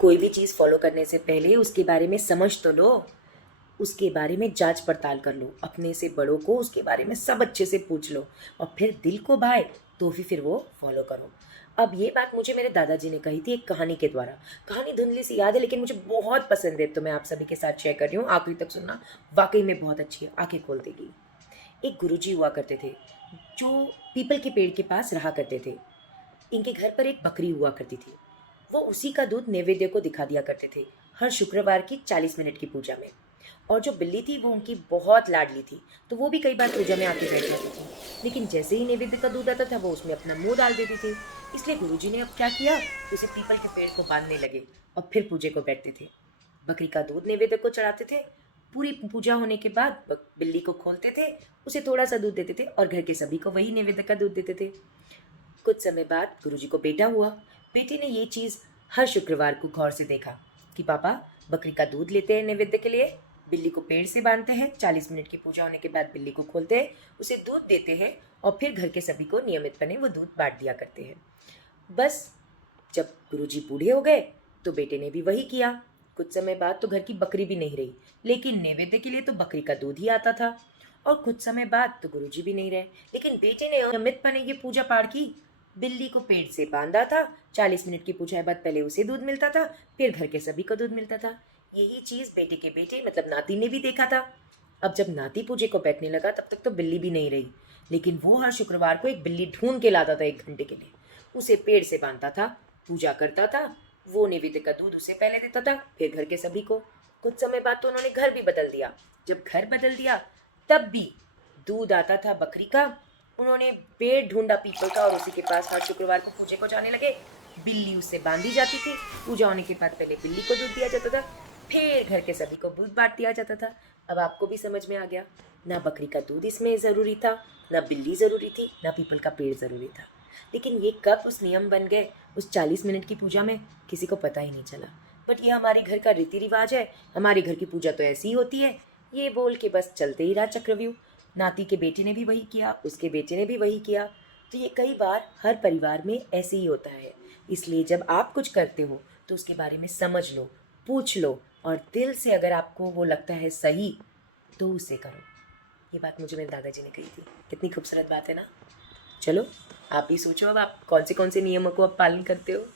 कोई भी चीज़ फॉलो करने से पहले उसके बारे में समझ तो लो, उसके बारे में जांच पड़ताल कर लो, अपने से बड़ों को उसके बारे में सब अच्छे से पूछ लो, और फिर दिल को भाए तो फिर वो फॉलो करो। अब ये बात मुझे मेरे दादाजी ने कही थी एक कहानी के द्वारा। कहानी धुंधली सी याद है लेकिन मुझे बहुत पसंद है, तो मैं आप सभी के साथ शेयर कर रही हूँ। आखिरी तक सुनना, वाकई में बहुत अच्छी है, आंखें खोल देगी। एक गुरुजी हुआ करते थे जो पीपल के पेड़ के पास रहा करते थे। इनके घर पर एक बकरी हुआ करती थी। वो उसी का दूध नैवेद्य को दिखा दिया करते थे हर शुक्रवार की 40 मिनट की पूजा में। और जो बिल्ली थी वो उनकी बहुत लाडली थी, तो वो भी कई बार पूजा में आके बैठ जाती थी। लेकिन जैसे ही नैवेद्य का दूध आता था वो उसमें अपना मुंह डाल देती थी। इसलिए गुरुजी ने अब क्या किया, उसे पीपल के पेड़ को बांधने लगे और फिर पूजे को बैठते थे। बकरी का दूध नैवेद्य को चढ़ाते थे। पूरी पूजा होने के बाद बिल्ली को खोलते थे, उसे थोड़ा सा दूध देते थे और घर के सभी को वही नैवेद्य का दूध देते थे। कुछ समय बाद गुरुजी को बेटा हुआ। बेटे ने ये चीज़ हर शुक्रवार को गौर से देखा कि पापा बकरी का दूध लेते हैं नैवेद्य के लिए, बिल्ली को पेड़ से बांधते हैं, 40 मिनट की पूजा होने के बाद बिल्ली को खोलते हैं, उसे दूध देते हैं और फिर घर के सभी को नियमितपणे वो दूध बांट दिया करते हैं। बस जब गुरुजी बूढ़े हो गए तो बेटे ने भी वही किया। कुछ समय बाद तो घर की बकरी भी नहीं रही, लेकिन नैवेद्य के लिए तो बकरी का दूध ही आता था। और कुछ समय बाद तो गुरुजी भी नहीं रहे, लेकिन बेटे ने नियमितपणे ये पूजा पाठ की। बिल्ली को पेड़ से बांधा था, 40 मिनट की पूजा के बाद पहले उसे दूध मिलता था, फिर घर के सभी को दूध मिलता था। यही चीज बेटे के बेटे मतलब नाती ने भी देखा था। अब जब नाती पूजे को बैठने लगा तब तक तो बिल्ली भी नहीं रही, लेकिन वो हर शुक्रवार को एक बिल्ली ढूंढ के लाता था 1 घंटे के लिए। उसे पेड़ से बांधता था, पूजा करता था, वो नैवेद्य का दूध उसे पहले देता था, फिर घर के सभी को। कुछ समय बाद तो उन्होंने घर भी बदल दिया। जब घर बदल दिया तब भी दूध आता था बकरी का। उन्होंने पेड़ ढूंढा पीपल का और उसी के पास हर शुक्रवार को पूजे को जाने लगे। बिल्ली उससे बांधी जाती थी। पूजा होने के बाद पहले बिल्ली को दूध दिया जाता था, फिर घर के सभी को दूध बांट दिया जाता था। अब आपको भी समझ में आ गया, ना बकरी का दूध इसमें ज़रूरी था, ना बिल्ली ज़रूरी थी, ना पीपल का पेड़ ज़रूरी था। लेकिन ये कब उस नियम बन गए उस 40 मिनट की पूजा में, किसी को पता ही नहीं चला। बट ये हमारे घर का रीति रिवाज है, हमारे घर की पूजा तो ऐसी ही होती है। ये बोल के बस चलते ही रहा चक्रव्यूह। नाती के बेटे ने भी वही किया, उसके बेटे ने भी वही किया। तो ये कई बार हर परिवार में ऐसे ही होता है। इसलिए जब आप कुछ करते हो तो उसके बारे में समझ लो, पूछ लो, और दिल से अगर आपको वो लगता है सही तो उसे करो। ये बात मुझे मेरे दादाजी ने कही थी। कितनी खूबसूरत बात है ना। चलो आप भी सोचो अब आप कौन से नियमों को अब पालन करते हो।